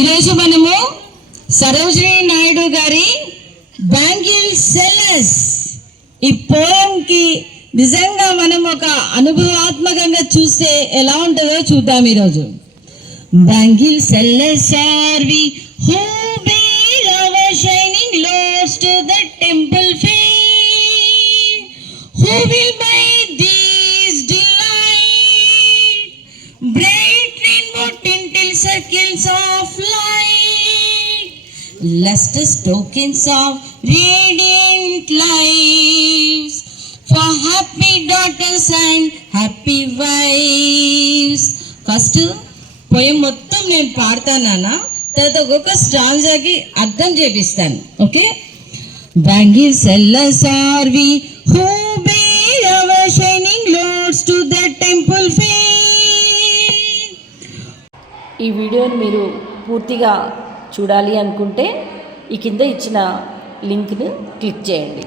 ఈరోజు మనము సరోజినీ నాయుడు గారి బ్యాంగిల్ సెల్లర్స్ ఈ పోయంకి నిజంగా మనం ఒక అనుభవాత్మకంగా చూస్తే ఎలా ఉంటుందో చూద్దాం ఈరోజు. Bangle sellers are we who bear our shining lords to the temple fair, who will buy these delight, bright rainbow tinted circles of light, lustrous tokens of radiant lives, for happy daughters and happy wives. First poem మొత్తం నేను పాడతానా, తర్వాత ఒక్కొక్క స్టాంజాకి అర్థం చేపిస్తాను. Okay. Bangle sellers are we who bear our shining lords to the temple fair. ఈ వీడియోని మీరు పూర్తిగా చూడాలి అనుకుంటే ఈ కింద ఇచ్చిన లింక్ను క్లిక్ చేయండి.